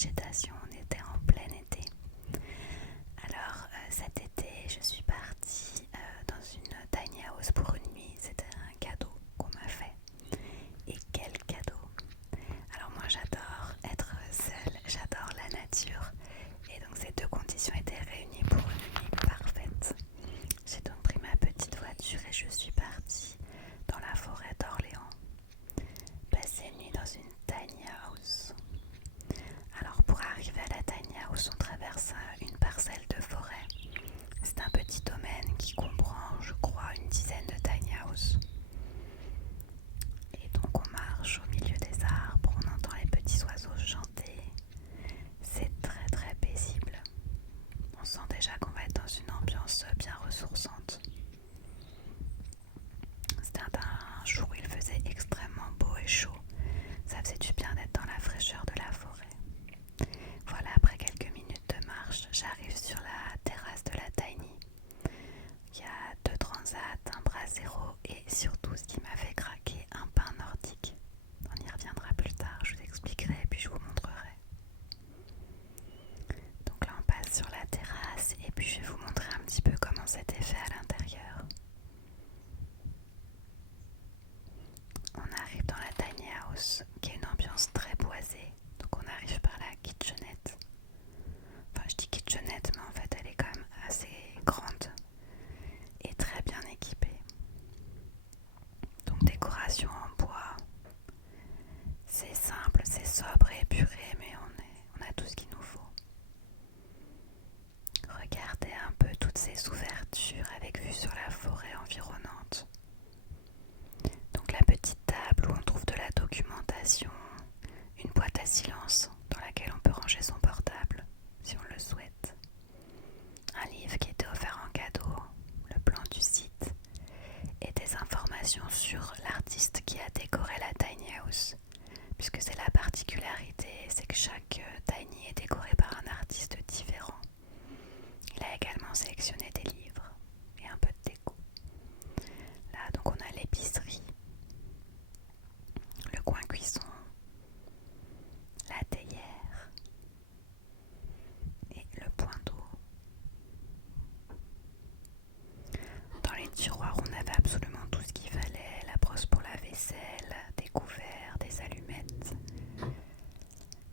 végétation, on était en plein été. Alors cet été, je suis partie dans une tiny house pour une nuit. C'était un cadeau qu'on m'a fait. Et quel cadeau! Alors moi j'adore être seule, j'adore la nature. Et donc ces deux conditions étaient réunies pour une nuit parfaite. J'ai donc pris ma petite voiture et je suis partie dans la forêt d'Orléans, passer une nuit dans une tiny house. Alors pour arriver à la tiny house, on traverse une parcelle de forêt. C'est un petit domaine qui comprend, je crois, une dizaine de tiny houses. Et donc on marche au milieu des arbres, on entend les petits oiseaux chanter. C'est très très paisible. On sent déjà qu'on va être dans une ambiance bien ressourçante. C'était un jour où il faisait extrêmement beau et chaud. Ça faisait du bien d'être dans la fraîcheur de la forêt. Voilà, après quelques minutes de marche, j'arrive sur la terrasse de la Tiny. Il y a 2 transats, un brasero et surtout ce qui m'a fait craquer, un pain nordique. On y reviendra plus tard, je vous expliquerai et puis je vous montrerai. Donc là on passe sur la terrasse et puis je vais vous montrer un petit peu comment c'était fait à l'intérieur. On arrive dans la tiny house qui a une ambiance très boisée. Donc on arrive par la kitchenette. Enfin je dis kitchenette mais en fait elle est quand même assez grande et très bien équipée. Donc décoration en bois. C'est simple, c'est sobre et épuré mais on a tout ce qu'il nous faut. Regardez un peu toutes ces ouvertures avec vue sur la forêt environnante. Donc la petite table où on trouve de la documentation, une boîte à silence dans laquelle on peut ranger son portable si on le souhaite, un livre qui était offert en cadeau, le plan du site et des informations sur l'artiste qui a décoré la tiny house, puisque c'est la particularité, c'est que chaque tiny est décoré par un artiste différent. Il a également sélectionné des livres et un peu de déco. Là donc on a l'épicerie, le coin cuisson, la théière et le point d'eau. Dans les tiroirs, on avait absolument tout ce qu'il fallait, la brosse pour la vaisselle, des couverts, des allumettes.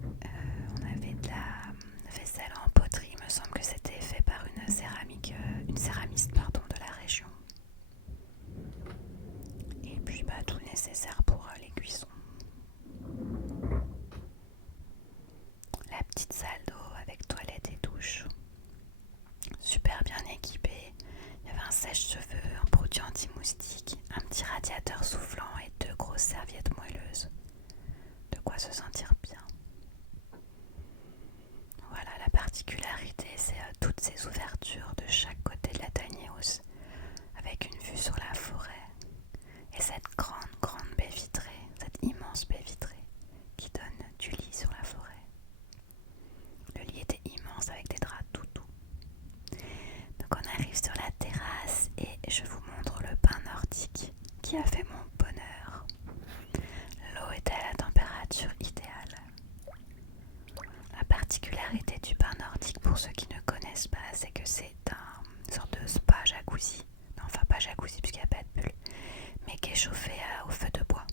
On avait de la vaisselle en poterie, il me semble que c'était fait par une céramiste de la région. Et puis tout nécessaire pour les cuissons. La petite salle d'eau avec toilette et douche. Super bien équipée. Il y avait un sèche-cheveux, un produit anti-moustique, un petit radiateur soufflant et 2 grosses serviettes moelleuses. De quoi se sentir bien. Voilà, la particularité, c'est toutes ces ouvertures de chaque côté de la tiny house avec une vue sur la forêt et cette grande baie vitrée, cette immense baie vitrée qui donne du lit sur la forêt. Le lit était immense avec des draps tout doux. Donc on arrive sur la terrasse et je vous montre le bain nordique qui a fait mon bonheur. L'eau était à la température idéale. La particularité du bain nordique, pour ceux qui ne connaissent pas, c'est que c'est une sorte de spa jacuzzi. Non, enfin pas jacuzzi puisqu'il n'y a pas de bulle, mais qui est chauffé au feu de bois.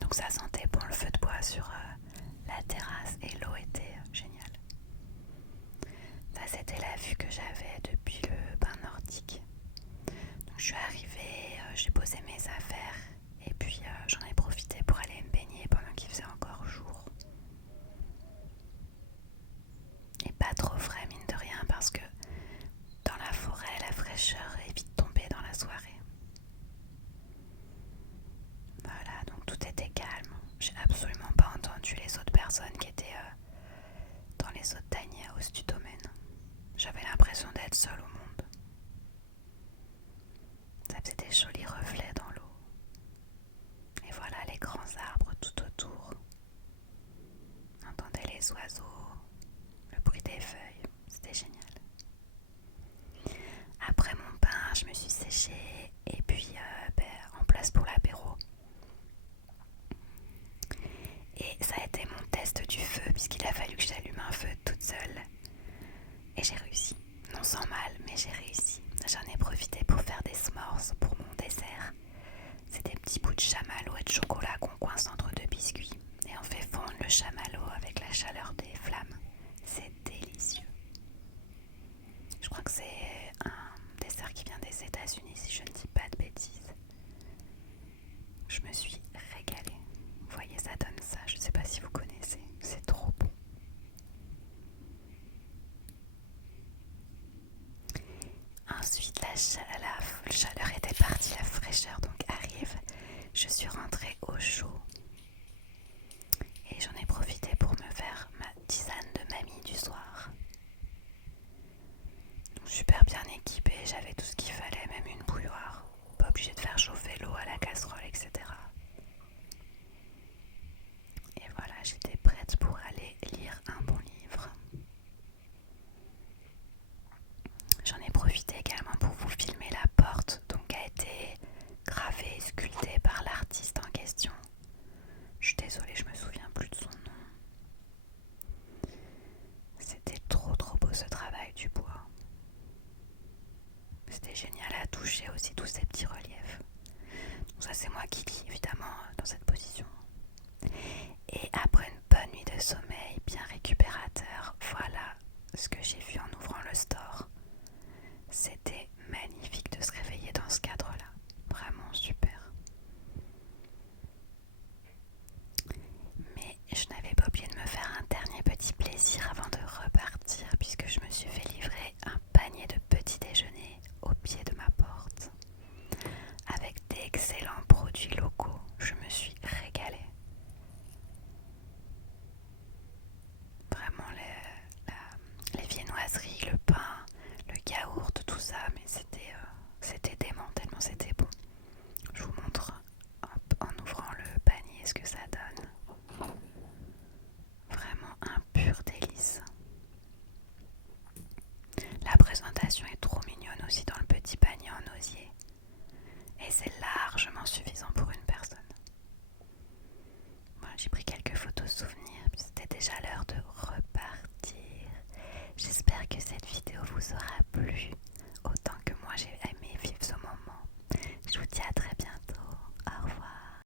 Donc ça sentait bon le feu de bois sur la terrasse et l'eau était géniale. Ça c'était la vue que j'avais depuis le bain nordique. Donc je suis arrivée, j'ai posé mes affaires et puis j'en ai profité pour aller me baigner pendant qu'il faisait encore jour. Et pas trop frais mine de rien parce que dans la forêt la fraîcheur est vite tombée dans la soirée. Voilà, donc tout était calme. J'ai absolument pas entendu les autres personnes qui étaient dans les autres tiny houses du domaine. J'avais l'impression d'être seule au monde. Ça faisait des jolis reflets dans l'eau. Et voilà les grands arbres tout autour. On entendait les oiseaux, le bruit des feuilles, c'était génial. Après mon bain, je me suis séchée et puis en place pour l'apéro. Et ça a été mon test du feu puisqu'il a mal, mais j'ai réussi. J'en ai profité pour faire des s'mores pour mon dessert. C'est des petits bouts de chamallow et de chocolat qu'on coince entre deux biscuits. Et on fait fondre le chamallow avec la chaleur des flammes. C'est délicieux. Je crois que c'est un dessert qui vient des États-Unis, si je ne dis pas de bêtises. Je me suis régalée. Vous voyez, ça donne ça. Je ne sais pas si vous connaissez. C'est trop bon. Ensuite, la chaleur était partie, la fraîcheur donc arrive. Je suis rentrée au chaud et j'en ai profité pour me faire ma tisane de mamie du soir. Donc, super bien équipée, j'avais tout ce qu'il fallait, même une bouilloire. Pas obligée de faire chauffer l'eau à la casserole, etc. Et voilà, j'étais prête pour aller lire un bon livre. J'en ai profité également pour vous filmer la porte, donc qui a été gravée et sculptée par l'artiste en question. Je suis désolée, je me souviens plus de son nom. C'était trop beau ce travail du bois. C'était génial à toucher aussi tous ces petits reliefs. Donc ça c'est moi qui lis évidemment dans cette position. Et après une bonne nuit de sommeil bien récupérateur, voilà ce que j'ai vu en ouvrant le store. C'était magnifique de se réveiller dans ce cadre-là. Vraiment super. Mais je n'avais pas oublié de me faire un dernier petit plaisir avant de repartir puisque je me suis fait livrer un panier de petit déjeuner au pied de ma porte avec d'excellents produits locaux. Je me suis régalée. Vraiment les viennoiseries, le pain, le yaourt, tout ça, mais c'était dément tellement c'était bon. Je vous montre en ouvrant le panier ce que ça donne. Vraiment un pur délice. La présentation est trop mignonne aussi dans le petit panier en osier. Et c'est largement suffisant pour une personne. Voilà, j'ai pris quelques photos souvenirs, puis c'était déjà l'heure de repartir. J'espère que cette vidéo vous aura plu.